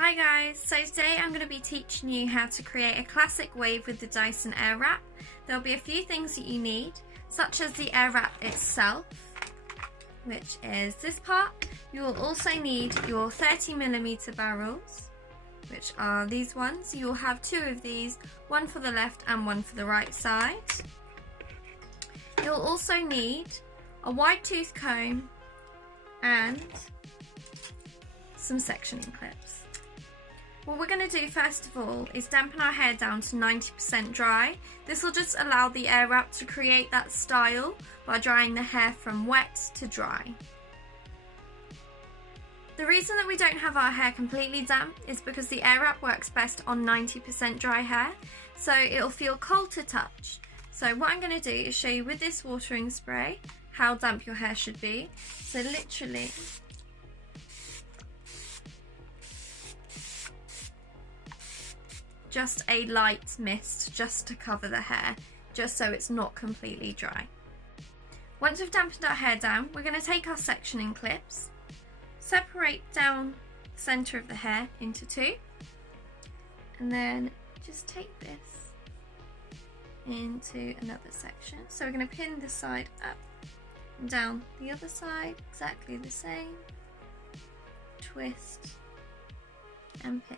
Hi guys, so today I'm going to be teaching you how to create a classic wave with the Dyson Airwrap. There'll be a few things that you need, such as the Airwrap itself, which is this part. You will also need your 30mm barrels, which are these ones. You will have two of these, one for the left and one for the right side. You'll also need a wide tooth comb and some sectioning clips. What we're going to do first of all is dampen our hair down to 90% dry. This will just allow the Airwrap to create that style by drying the hair from wet to dry. The reason that we don't have our hair completely damp is because the Airwrap works best on 90% dry hair, so it'll feel cold to touch. So what I'm going to do is show you with this watering spray how damp your hair should be. So literally just a light mist just to cover the hair, just so it's not completely dry. Once we've dampened our hair down, we're going to take our sectioning clips, separate down the centre of the hair into two, and then just take this into another section. So we're going to pin this side up and down the other side, exactly the same, twist and pin.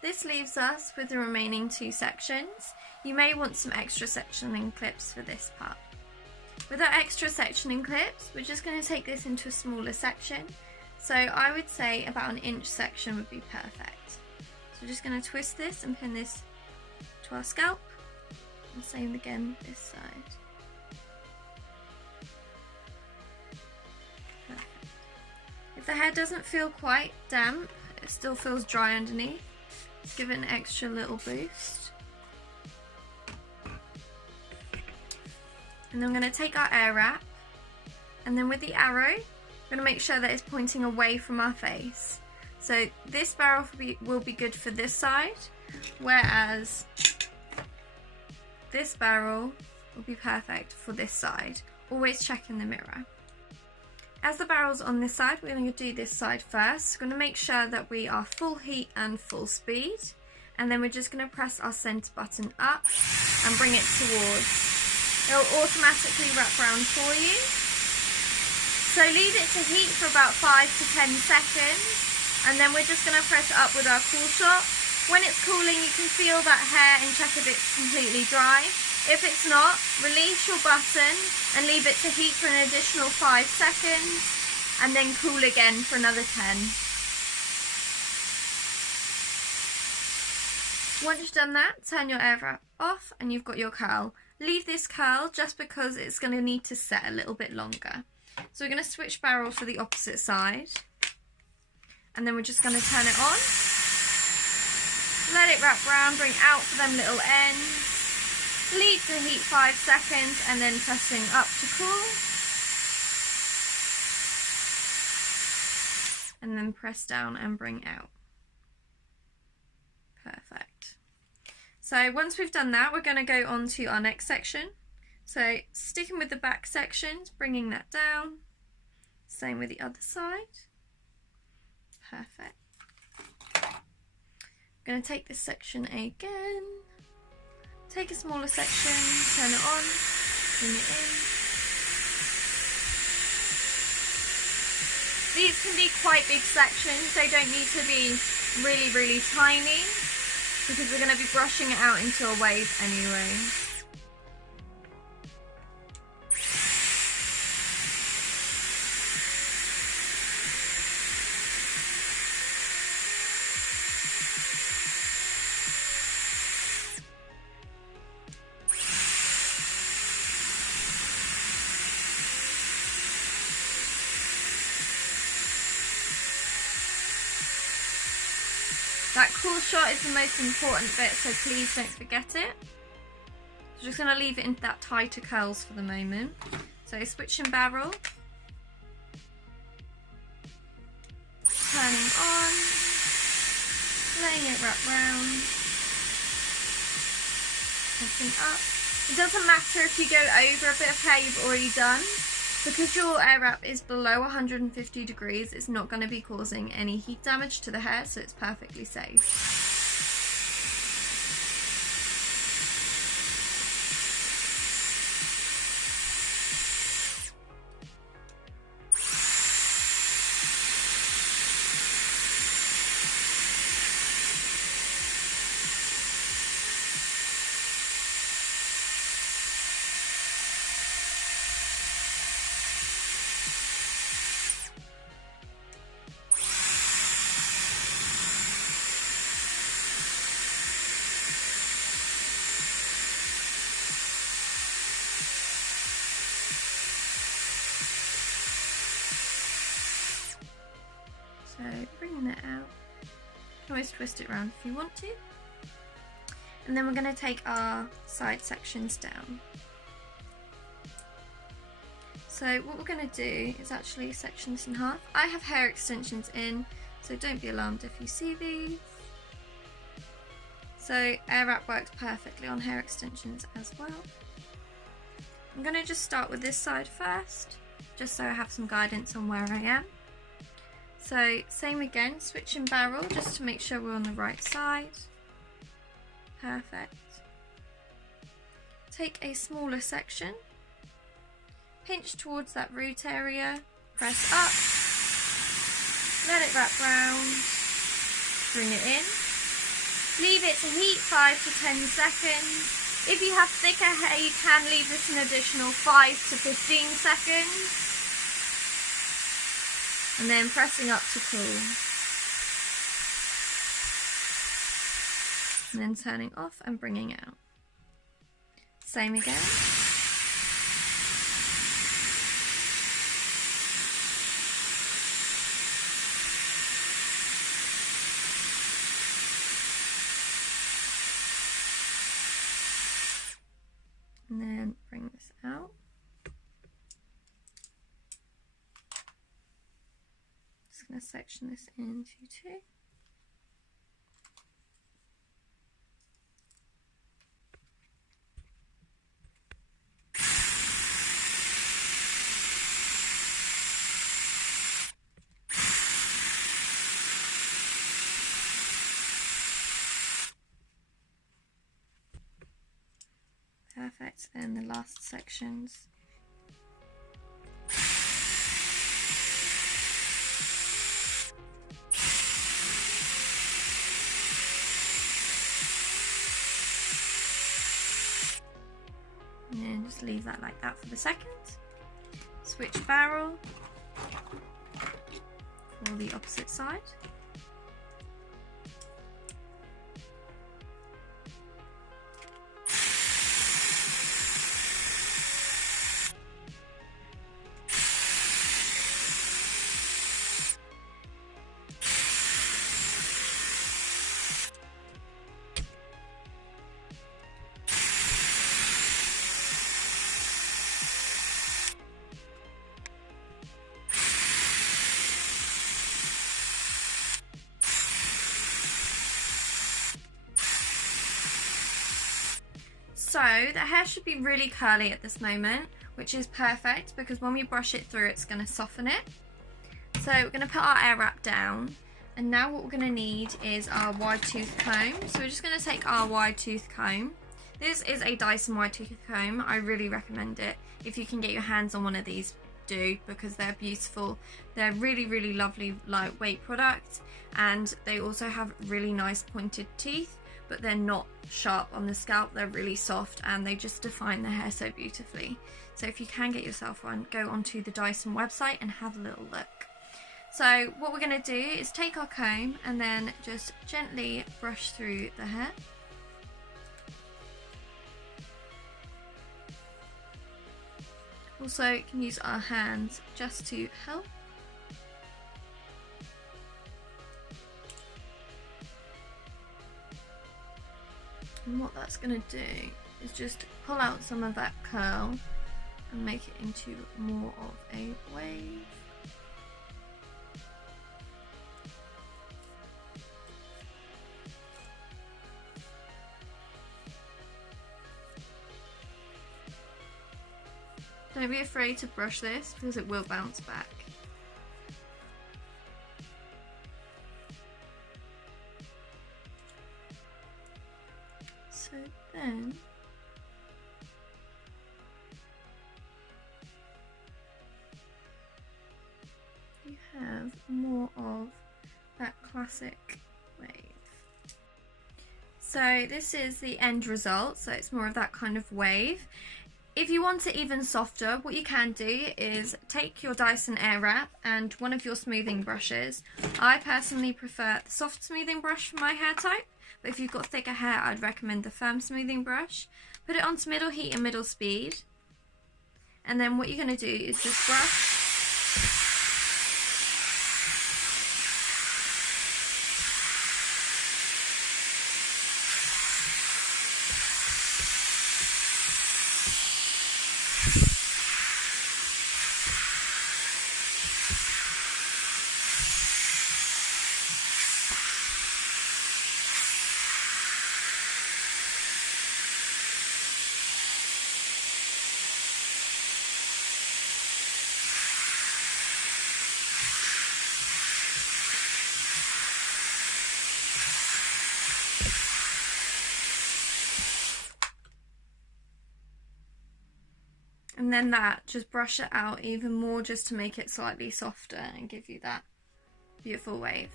This leaves us with the remaining two sections. You may want some extra sectioning clips for this part. With our extra sectioning clips, we're just going to take this into a smaller section. So I would say about an inch section would be perfect. So we're just going to twist this and pin this to our scalp. And same again this side. Perfect. If the hair doesn't feel quite damp, it still feels dry underneath, give it an extra little boost. And then we're going to take our Airwrap, and then with the arrow, we're going to make sure that it's pointing away from our face. So this barrel will be good for this side, whereas this barrel will be perfect for this side. Always check in the mirror. As the barrel's on this side, we're going to do this side first. We're going to make sure that we are full heat and full speed, and then we're just going to press our centre button up and bring it towards. It'll automatically wrap around for you. So leave it to heat for about 5 to 10 seconds, and then we're just going to press it up with our cool shot. When it's cooling, you can feel that hair and check if it's completely dry. If it's not, release your button and leave it to heat for an additional 5 seconds, and then cool again for another 10. Once you've done that, turn your Airwrap off and you've got your curl. Leave this curl just because it's going to need to set a little bit longer. So we're going to switch barrel for the opposite side, and then we're just going to turn it on. Let it wrap round, bring out for them little ends. Leave to heat 5 seconds and then pressing up to cool. And then press down and bring out. Perfect. So once we've done that, we're going to go on to our next section. So sticking with the back sections, bringing that down. Same with the other side. Perfect. I'm going to take this section again. Take a smaller section, turn it on, bring it in. These can be quite big sections, they don't need to be really, really tiny, because we're going to be brushing it out into a wave anyway. That cool shot is the most important bit, so please don't forget it. So just going to leave it in that tighter curls for the moment. So switching barrel, turning on, letting it wrap round, pressing up. It doesn't matter if you go over a bit of hair you've already done, Because your air wrap is below 150 degrees, it's not going to be causing any heat damage to the hair, so it's perfectly safe. So bringing it out, you can always twist it around if you want to. And then we're going to take our side sections down. So what we're going to do is actually section this in half. I have hair extensions in, so don't be alarmed if you see these. So air wrap works perfectly on hair extensions as well. I'm going to just start with this side first, just so I have some guidance on where I am. So same again, switching barrel just to make sure we're on the right side. Perfect. Take a smaller section, pinch towards that root area, press up, let it wrap round, bring it in. Leave it to heat 5 to 10 seconds. If you have thicker hair, you can leave this an additional 5 to 15 seconds. And then pressing up to cool. And then turning off and bringing out. Same again. And then bring this out. Just going to section this into two. Perfect, and the last sections. And then just leave that like that for the second. Switch barrel for the opposite side. So the hair should be really curly at this moment, which is perfect because when we brush it through, it's going to soften it. So we're going to put our air wrap down, and now what we're going to need is our wide tooth comb. So we're just going to take our wide tooth comb. This is a Dyson wide tooth comb. I really recommend it. If you can get your hands on one of these, do, because they're beautiful. They're really, really lovely lightweight product, and they also have really nice pointed teeth, but they're not sharp on the scalp. They're really soft and they just define the hair so beautifully. So if you can get yourself one, go onto the Dyson website and have a little look. So what we're going to do is take our comb and then just gently brush through the hair. Also, you can use our hands just to help. And what that's going to do is just pull out some of that curl and make it into more of a wave. Don't be afraid to brush this because it will bounce back. So then you have more of that classic wave. So this is the end result, so it's more of that kind of wave. If you want it even softer, what you can do is take your Dyson Airwrap and one of your smoothing brushes. I personally prefer the soft smoothing brush for my hair type, but if you've got thicker hair, I'd recommend the firm smoothing brush. Put it onto middle heat and middle speed, and then what you're going to do is just brush. And then just brush it out even more just to make it slightly softer and give you that beautiful wave.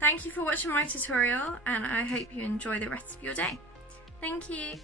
Thank you for watching my tutorial, and I hope you enjoy the rest of your day. Thank you.